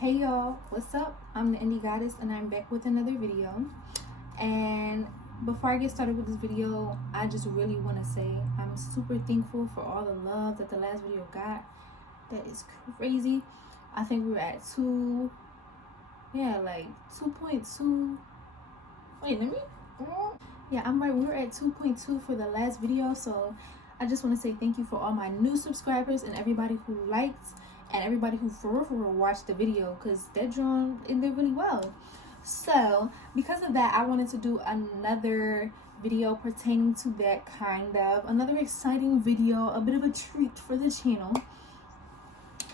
Hey y'all, what's up? I'm the Indie Goddess and I'm back with another video. And before I get started with this video, I just really want to say I'm super thankful for all the love that the last video got. That is crazy. I think we were at 2.2. Wait, let me. Yeah, I'm right. We were at 2.2 for the last video. So I just want to say thank you for all my new subscribers and everybody who liked and everybody who for real watched the video, because that drawn it did really well. So because of that, I wanted to do another video pertaining to that, kind of another exciting video, a bit of a treat for the channel.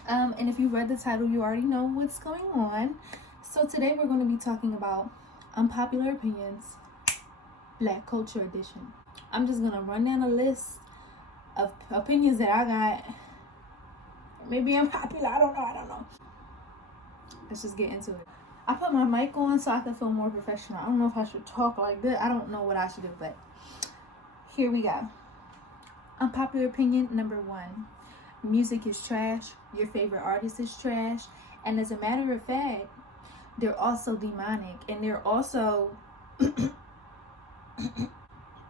And if you read the title, you already know what's going on. So today we're going to be talking about Unpopular Opinions, Black Culture Edition. I'm just going to run down a list of opinions that I got. Maybe unpopular, I don't know. Let's just get into it. I put my mic on so I can feel more professional. I don't know if I should talk like this. I don't know what I should do, but here we go. Unpopular opinion number 1. Music is trash. Your favorite artist is trash. And as a matter of fact, they're also demonic. And they're also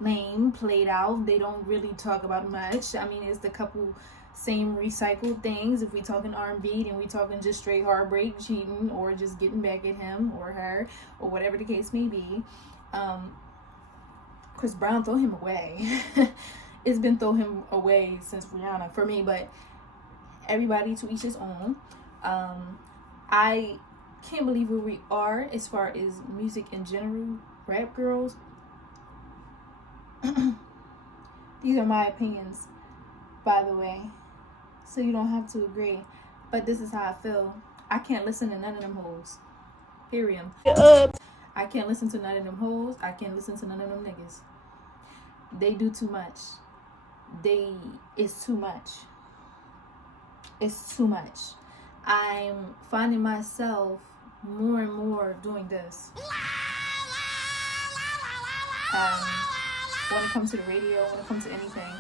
lame, played out. They don't really talk about much. I mean, it's the couple same recycled things. If we talking R&B, then we talking just straight heartbreak, cheating, or just getting back at him or her, or whatever the case may be. Chris Brown, throw him away. It's been throw him away since Rihanna for me, but everybody to each his own. I can't believe where we are as far as music in general. Rap girls. These are my opinions, by the way, so you don't have to agree, but this is how I feel. I can't listen to none of them hoes, period. I can't listen to none of them hoes. I can't listen to none of them niggas. They do too much. It's too much. I'm finding myself more and more doing this. When it comes to the radio, when it comes to anything,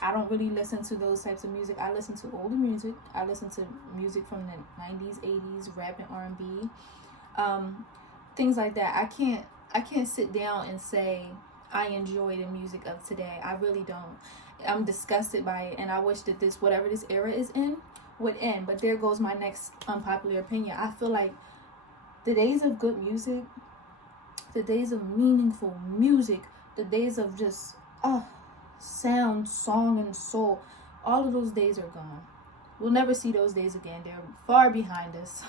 I don't really listen to those types of music. I listen to older music. I listen to music from the 90s, 80s, rap and R&B, things like that. I can't sit down and say I enjoy the music of today. I really don't. I'm disgusted by it, and I wish that whatever this era is in would end. But there goes my next unpopular opinion. I feel like the days of good music, the days of meaningful music, the days of just sound, song, and soul, all of those days are gone. We'll never see those days again. They're far behind us.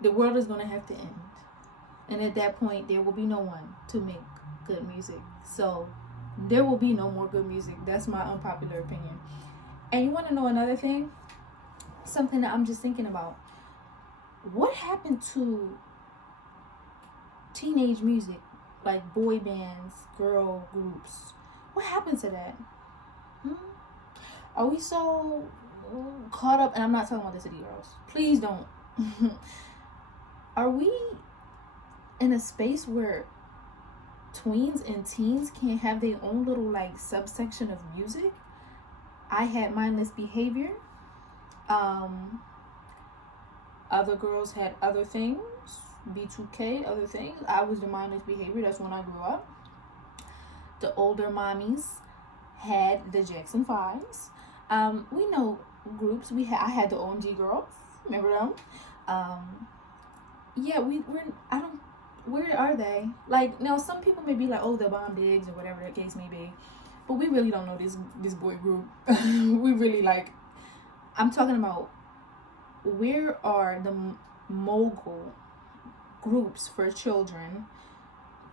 The world is going to have to end, and at that point there will be no one to make good music. So there will be no more good music. That's my unpopular opinion. And you want to know another thing? Something that I'm just thinking about. What happened to teenage music, like boy bands, girl groups? What happened to that? Are we so caught up? And I'm not talking about the city girls. Please don't. Are we in a space where tweens and teens can't have their own little like subsection of music? I had mindless behavior. Other girls had other things. B2K, other things. I was the mindless behavior. That's when I grew up. The older mommies had the Jackson 5s. We know groups. I had the OMG girls. Remember them? Yeah, where are they? Like, now some people may be like, oh, the Bomb Digs or whatever the case may be. But we really don't know this boy group. We really I'm talking about, where are the mogul groups for children,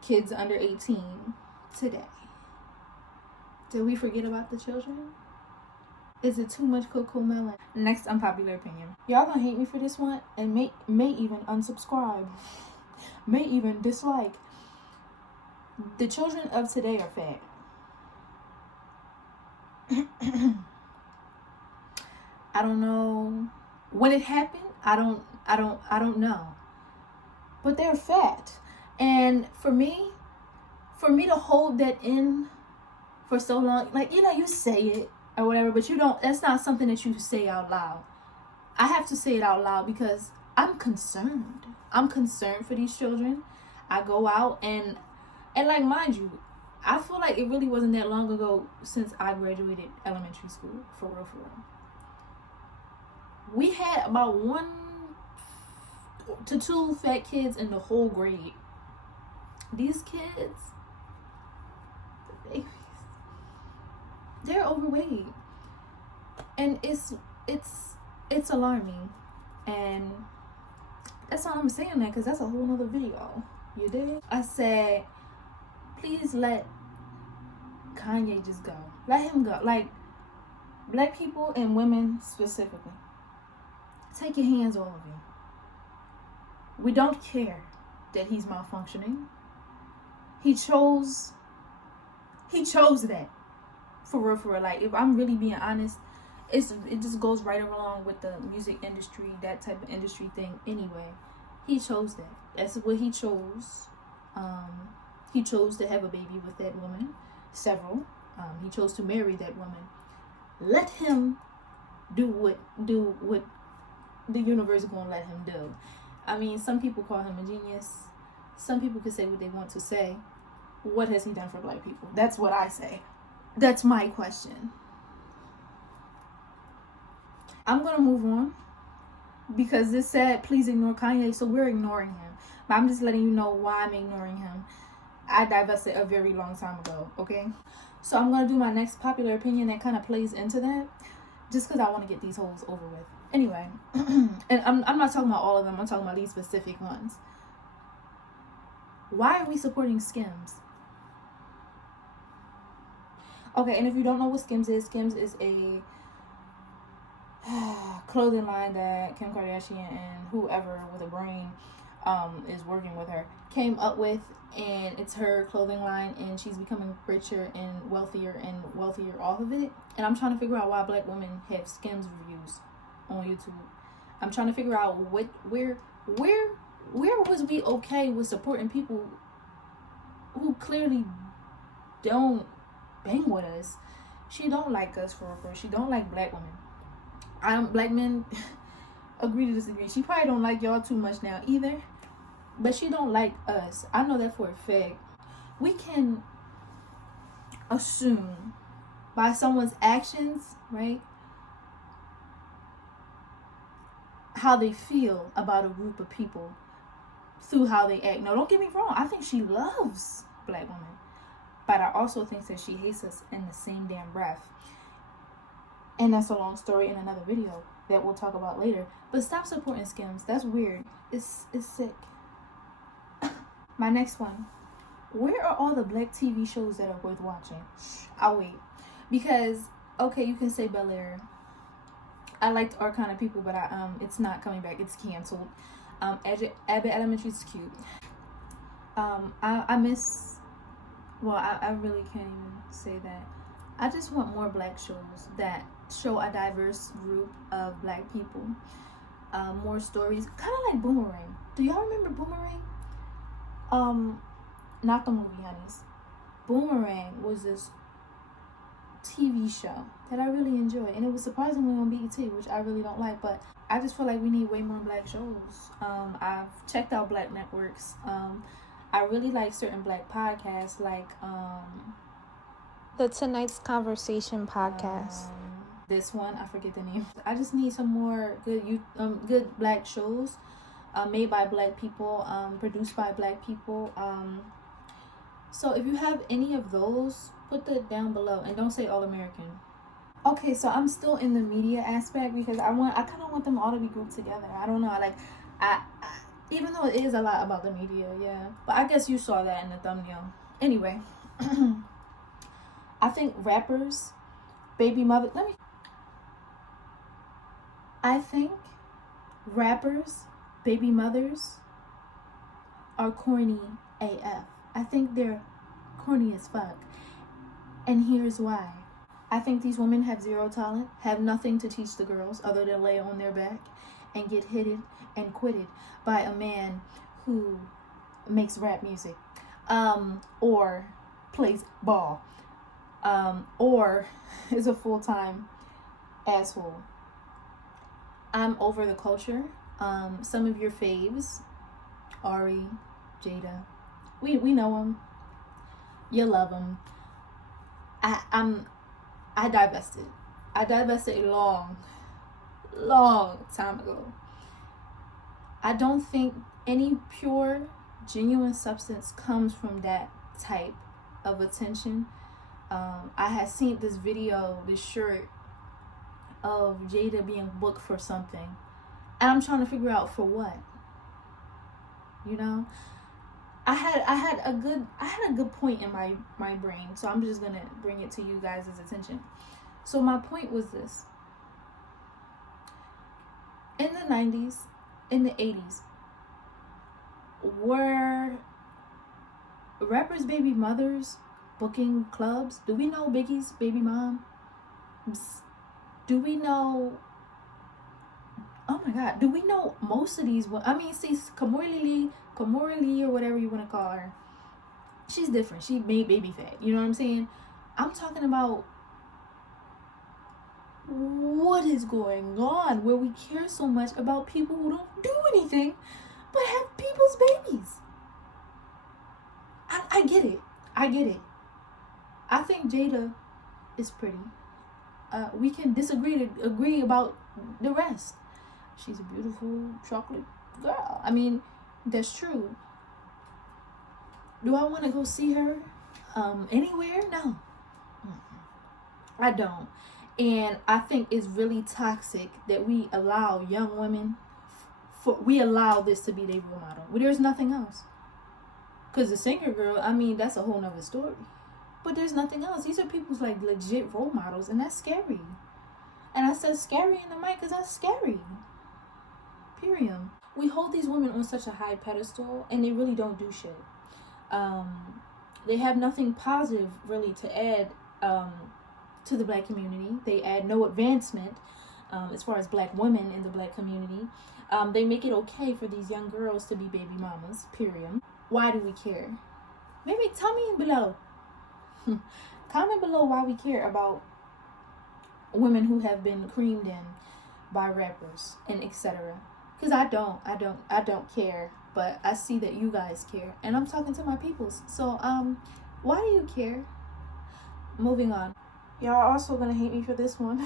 kids under 18 today? Did we forget about the children? Is it too much Coco Melon? Next unpopular opinion. Y'all gonna hate me for this one and may even unsubscribe. May even dislike. The children of today are fat. I don't know when it happened. I don't know. But they're fat. And for me to hold that in for so long, like, you say it or whatever, but you don't, that's not something that you say out loud. I have to say it out loud because I'm concerned. I'm concerned for these children. I go out and like, mind you, I feel like it really wasn't that long ago since I graduated elementary school, for real, for real. We had about 1 to 2 fat kids in the whole grade. These kids, the babies, they're overweight, and it's alarming. And that's all I'm saying, that because that's a whole nother video. You did. I said, please let Kanye just go. Let him go. Like, black people and women specifically, take your hands off of him. We don't care that he's malfunctioning. He chose that. For real, for real. Like, if I'm really being honest, it just goes right along with the music industry, that type of industry thing anyway. He chose that. That's what he chose. He chose to have a baby with that woman. Several. He chose to marry that woman. Let him do what the universe is going to let him do. I mean, some people call him a genius. Some people can say what they want to say. What has he done for black people? That's what I say. That's my question. I'm going to move on because this said, please ignore Kanye. So we're ignoring him. But I'm just letting you know why I'm ignoring him. I divested a very long time ago, okay? So I'm going to do my next popular opinion that kind of plays into that, just because I want to get these holes over with. Anyway, and I'm not talking about all of them. I'm talking about these specific ones. Why are we supporting Skims? Okay, and if you don't know what Skims is a clothing line that Kim Kardashian and whoever with a brain is working with her came up with, and it's her clothing line, and she's becoming richer and wealthier off of it. And I'm trying to figure out why black women have Skims reviews on YouTube. I'm trying to figure out where was we okay with supporting people who clearly don't bang with us. She don't like us, for real. She don't like black women. Black men agree to disagree. She probably don't like y'all too much now either, but she don't like us. I know that for a fact. We can assume by someone's actions, right, how they feel about a group of people through how they act. No, don't get me wrong. I think she loves black women, but I also think that she hates us in the same damn breath. And that's a long story in another video that we'll talk about later. But stop supporting Skims. That's weird. It's sick. My next one. Where are all the black TV shows that are worth watching? I'll wait. Because, okay, you can say Bel Air. I liked Our Kind of People, but it's not coming back. It's canceled. Abbott Elementary is cute. I miss... Well, I really can't even say that. I just want more black shows that show a diverse group of black people. More stories. Kind of like Boomerang. Do y'all remember Boomerang? Not the movie, honeys. Boomerang was this TV show that I really enjoyed, and it was surprisingly on BET, which I really don't like, but I just feel like we need way more black shows. I've checked out black networks. I really like certain black podcasts, like the Tonight's Conversation podcast. This one, I forget the name. I just need some more good black shows, made by black people, produced by black people. So if you have any of those, put that down below, and don't say All American. Okay, so I'm still in the media aspect because I kind of want them all to be grouped together. I don't know, I even though it is a lot about the media, yeah. But I guess you saw that in the thumbnail. Anyway, I think rappers, I think rappers, baby mothers are corny AF. I think they're corny as fuck. And here's why. I think these women have zero talent, have nothing to teach the girls other than lay on their back and get hitted and quitted by a man who makes rap music, or plays ball, or is a full-time asshole. I'm over the culture. Some of your faves, Ari, Jada, we know them. You love them. I divested. I divested a long time ago. I don't think any pure, genuine substance comes from that type of attention. I had seen this video, this shirt of Jada being booked for something, and I'm trying to figure out for what. You know, I had a good point in my brain, so I'm just gonna bring it to you guys' attention. So my point was this: in the 90s, in the 80s, were rappers' baby mothers booking clubs? Do we know Biggie's baby mom? Do we know? Oh my God! Do we know most of these? I mean, see, Kamora Lee, or whatever you want to call her. She's different. She made baby fat. You know what I'm saying? I'm talking about what is going on where we care so much about people who don't do anything but have people's babies. I get it. I think Jada is pretty. We can disagree to agree about the rest. She's a beautiful chocolate girl. I mean, that's true. Do I want to go see her anywhere? No. I don't. And I think it's really toxic that we allow young women, we allow this to be their role model. Well, there's nothing else. Because the singer girl, I mean, that's a whole nother story. But there's nothing else. These are people's like legit role models, and that's scary. And I said scary in the mic because that's scary. Period. We hold these women on such a high pedestal, and they really don't do shit. They have nothing positive really to add to the black community. They add no advancement as far as black women in the black community. They make it okay for these young girls to be baby mamas, period. Why do we care? Maybe tell me below. Comment below why we care about women who have been creamed in by rappers and etc. Because I don't care, but I see that you guys care, and I'm talking to my peoples. So why do you care? Moving on. Y'all are also gonna hate me for this one.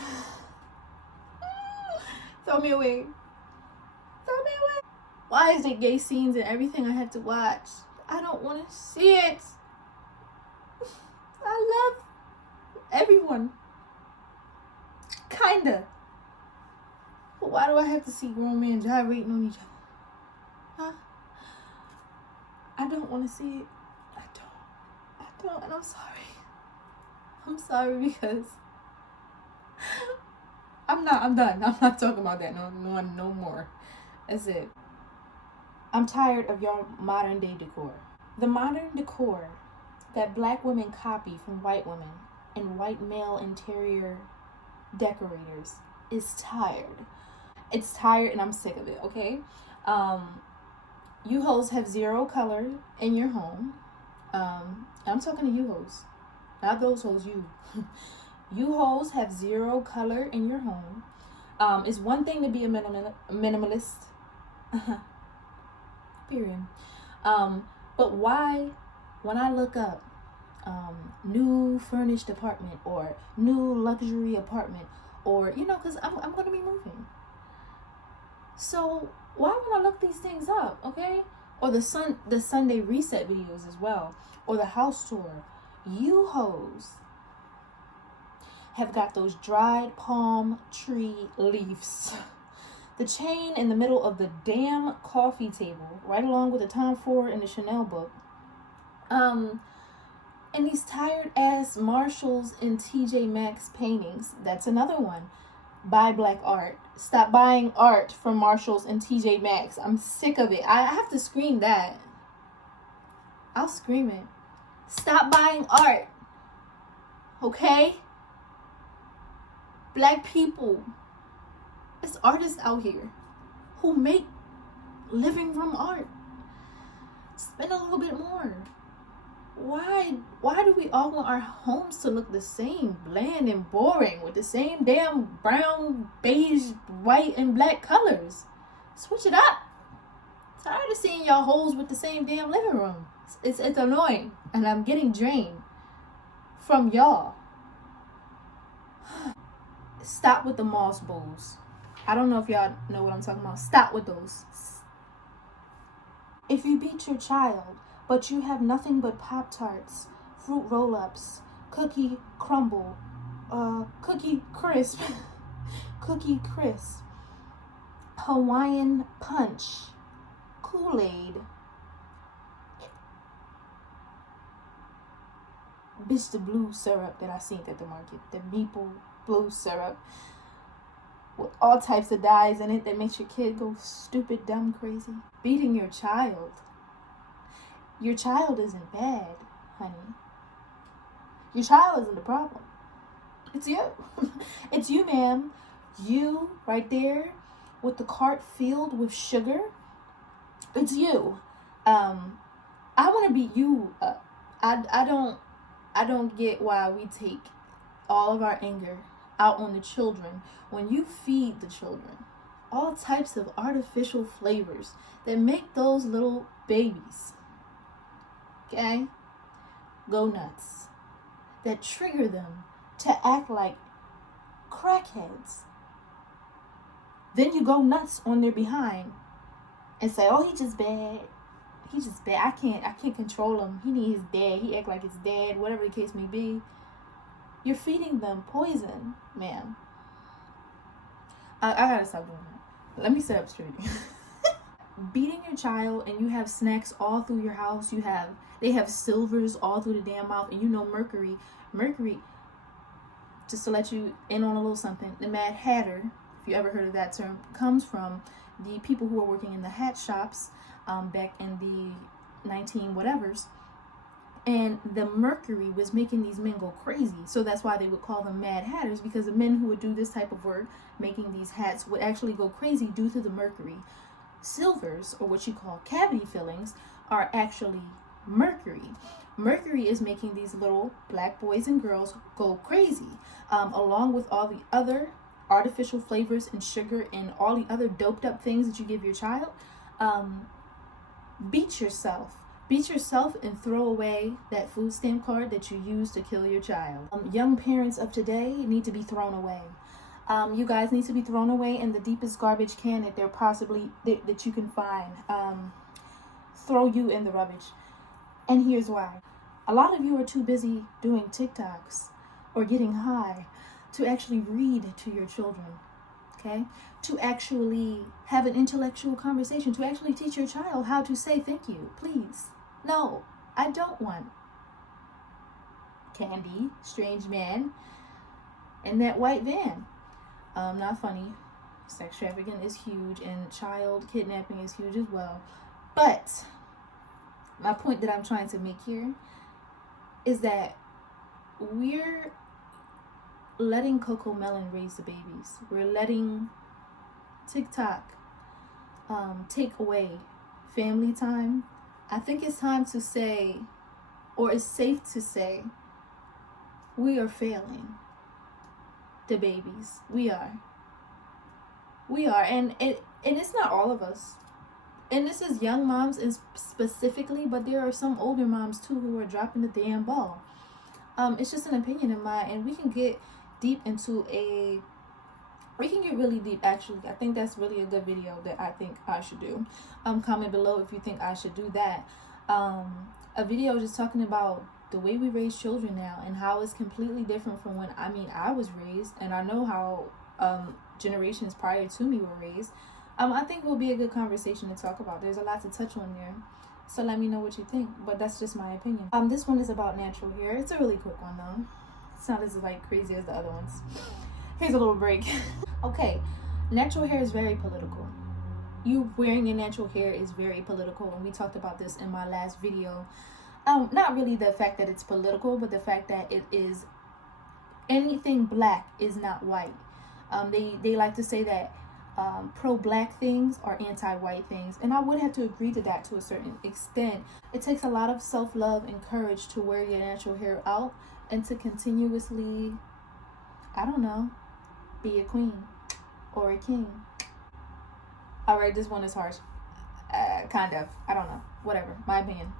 Throw me away. Why is it gay scenes and everything I have to watch? I don't want to see it. I love everyone. Kinda. But why do I have to see grown men gyrating on each other? Huh? I don't want to see it. I don't, and I'm sorry. I'm sorry because I'm done. I'm not talking about that no more. That's it. I'm tired of your modern day decor. The modern decor that black women copy from white women and white male interior decorators is tired. It's tired and I'm sick of it, okay? You hoes have zero color in your home. I'm talking to you hoes. Not those hoes, you. You hoes have zero color in your home. It's one thing to be a minimalist. Period. But why, when I look up new furnished apartment or new luxury apartment, or because I'm going to be moving, so why would I look these things up? Okay, or the Sunday reset videos as well, or the house tour. You hoes have got those dried palm tree leaves. The chain in the middle of the damn coffee table, right along with the Tom Ford and the Chanel book. And these tired ass Marshalls and TJ Maxx paintings. That's another one. Buy black art. Stop buying art from Marshalls and TJ Maxx. I'm sick of it. I have to scream that. I'll scream it. Stop buying art. Okay? Black people. There's artists out here who make living room art. Spend a little bit more. Why do we all want our homes to look the same, bland and boring, with the same damn brown, beige, white, and black colors? Switch it up. Tired of seeing y'all holes with the same damn living room. It's annoying, and I'm getting drained from y'all. Stop with the moss bowls. I don't know if y'all know what I'm talking about. Stop with those. If you beat your child, but you have nothing but Pop-Tarts, fruit roll-ups, cookie crumble, cookie crisp, cookie crisp, Hawaiian punch, Kool-Aid, bitch, the blue syrup that I seen at the market, the maple blue syrup with all types of dyes in it that makes your kid go stupid, dumb, crazy. Beating your child. Your child isn't bad, honey. Your child isn't the problem. It's you. It's you, ma'am. You right there with the cart filled with sugar. It's you. I want to beat you up. I don't get why we take all of our anger out on the children when you feed the children all types of artificial flavors that make those little babies, okay, go nuts, that trigger them to act like crackheads. Then you go nuts on their behind and say, oh, he's just bad. He's just bad. I can't control him. He need his dad. He act like his dad, whatever the case may be. You're feeding them poison, ma'am. I gotta stop doing that. Let me sit up straight. Beating your child and you have snacks all through your house. They have silvers all through the damn mouth, and you know mercury, just to let you in on a little something, the Mad Hatter, if you ever heard of that term, comes from the people who were working in the hat shops back in the 19 whatevers. And the mercury was making these men go crazy. So that's why they would call them Mad Hatters, because the men who would do this type of work, making these hats, would actually go crazy due to the mercury. Silvers, or what you call cavity fillings, are actually mercury. Mercury is making these little black boys and girls go crazy, along with all the other artificial flavors and sugar and all the other doped up things that you give your child. Beat yourself and throw away that food stamp card that you used to kill your child. Young parents of today need to be thrown away. You guys need to be thrown away in the deepest garbage can that that you can find. Throw you in the rubbish. And here's why. A lot of you are too busy doing TikToks or getting high to actually read to your children. Okay? To actually have an intellectual conversation, to actually teach your child how to say thank you, please. No, I don't want candy, strange man, and that white van. Not funny. Sex trafficking is huge, and child kidnapping is huge as well. But my point that I'm trying to make here is that we're letting Coco Melon raise the babies. We're letting TikTok take away family time. I think it's time to say, or it's safe to say, we are failing the babies. We are, and it's not all of us. And this is young moms specifically, but there are some older moms too who are dropping the damn ball. It's just an opinion of mine, and we can get really deep, actually. I think that's really a good video that I think I should do. Comment below if you think I should do that. A video just talking about the way we raise children now and how it's completely different from when I was raised, and I know how generations prior to me were raised. I think it will be a good conversation to talk about. There's a lot to touch on there. So let me know what you think, but that's just my opinion. This one is about natural hair. It's a really quick one though. It's not as crazy as the other ones. Here's a little break. Okay, natural hair is very political. You wearing your natural hair is very political, and we talked about this in my last video. Not really the fact that it's political, but the fact that it is anything black is not white. They like to say that pro-black things or anti-white things, and I would have to agree to that to a certain extent. It takes a lot of self-love and courage to wear your natural hair out and to continuously, I don't know, be a queen or a king. All right, this one is harsh. Kind of. I don't know. Whatever. My opinion.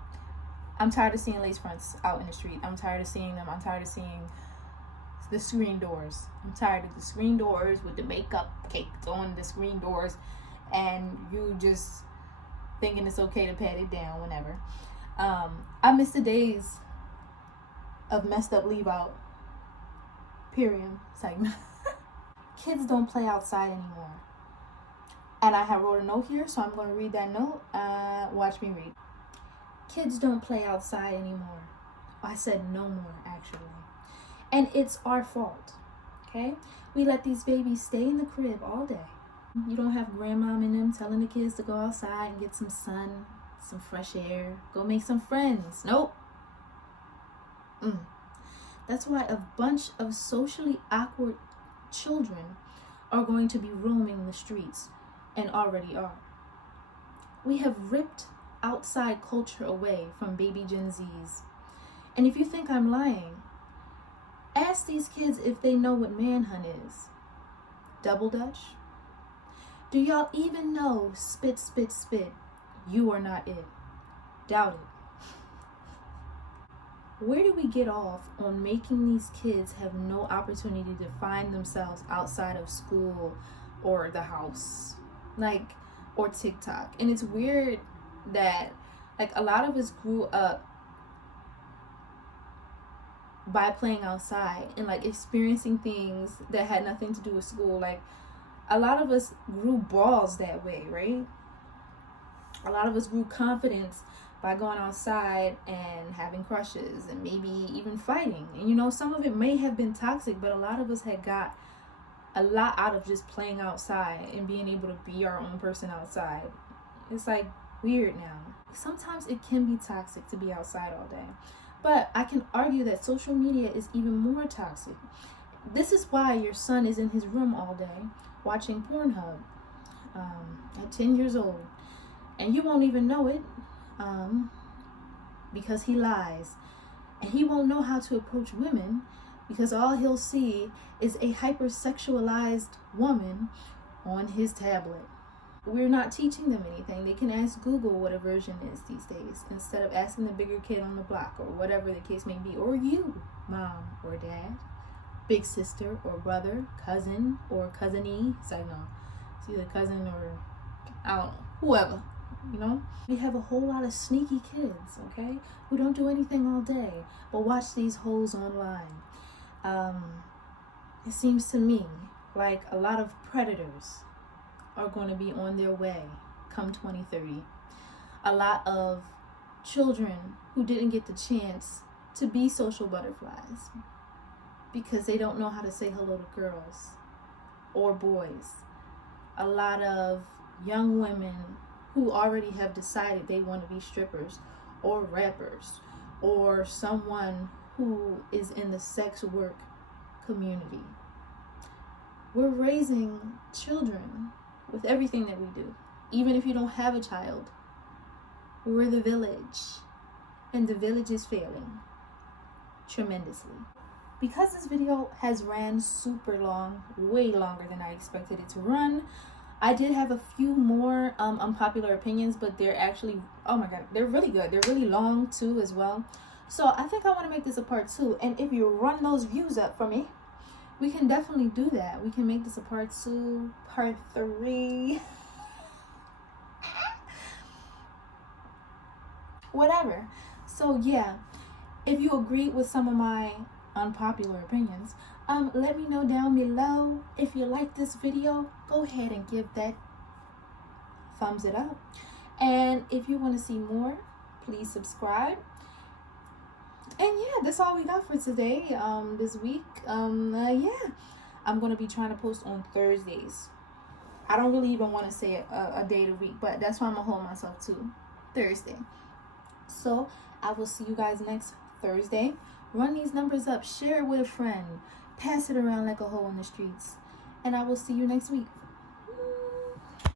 I'm tired of seeing lace fronts out in the street. I'm tired of seeing them. I'm tired of seeing the screen doors. I'm tired of the screen doors with the makeup caked on the screen doors and you just thinking it's okay to pat it down whenever. I miss the days of messed up leave out. Period. Segment. Kids don't play outside anymore. And I have wrote a note here, so I'm going to read that note. Watch me read. Kids don't play outside anymore. I said no more, actually. And it's our fault, okay? We let these babies stay in the crib all day. You don't have grandmom in them telling the kids to go outside and get some sun, some fresh air, go make some friends. Nope. That's why a bunch of socially awkward children are going to be roaming the streets and already are. We have ripped outside culture away from baby Gen Zs. And if you think I'm lying, ask these kids if they know what manhunt is. Double Dutch? Do y'all even know spit, spit, spit? You are not it. Doubt it. Where do we get off on making these kids have no opportunity to find themselves outside of school or the house? Or TikTok. And it's weird that, a lot of us grew up by playing outside and experiencing things that had nothing to do with school. A lot of us grew balls that way, right? A lot of us grew confidence by going outside and having crushes and maybe even fighting. And some of it may have been toxic, but a lot of us had got a lot out of just playing outside and being able to be our own person outside. It's weird now. Sometimes it can be toxic to be outside all day. But I can argue that social media is even more toxic. This is why your son is in his room all day watching Pornhub at 10 years old. And you won't even know it because he lies. And he won't know how to approach women because all he'll see is a hypersexualized woman on his tablet. We're not teaching them anything. They can ask Google what a virgin is these days instead of asking the bigger kid on the block or whatever the case may be. Or you, mom or dad, big sister or brother, cousin or cousin-y. It's no, it's either cousin or, I don't know, whoever, We have a whole lot of sneaky kids, okay, who don't do anything all day but watch these hoes online. It seems to me like a lot of predators are going to be on their way come 2030. A lot of children who didn't get the chance to be social butterflies because they don't know how to say hello to girls or boys. A lot of young women who already have decided they want to be strippers or rappers or someone who is in the sex work community. We're raising children with everything that we do. Even if you don't have a child, we're the village, and the village is failing tremendously. Because this video has ran super long, way longer than I expected it to run, I did have a few more unpopular opinions, but they're actually, oh my god, they're really good. They're really long too as well. So I think I want to make this a part 2, and if you run those views up for me, we can definitely do that. We can make this a part 2, part 3. Whatever. So yeah, if you agree with some of my unpopular opinions, let me know down below. If you like this video, go ahead and give that thumbs it up. And if you want to see more, please subscribe. And yeah, that's all we got for today, this week. Yeah, I'm going to be trying to post on Thursdays. I don't really even want to say a day of the week, but that's why I'm going to hold myself to Thursday. So I will see you guys next Thursday. Run these numbers up, share it with a friend, pass it around like a hoe in the streets. And I will see you next week.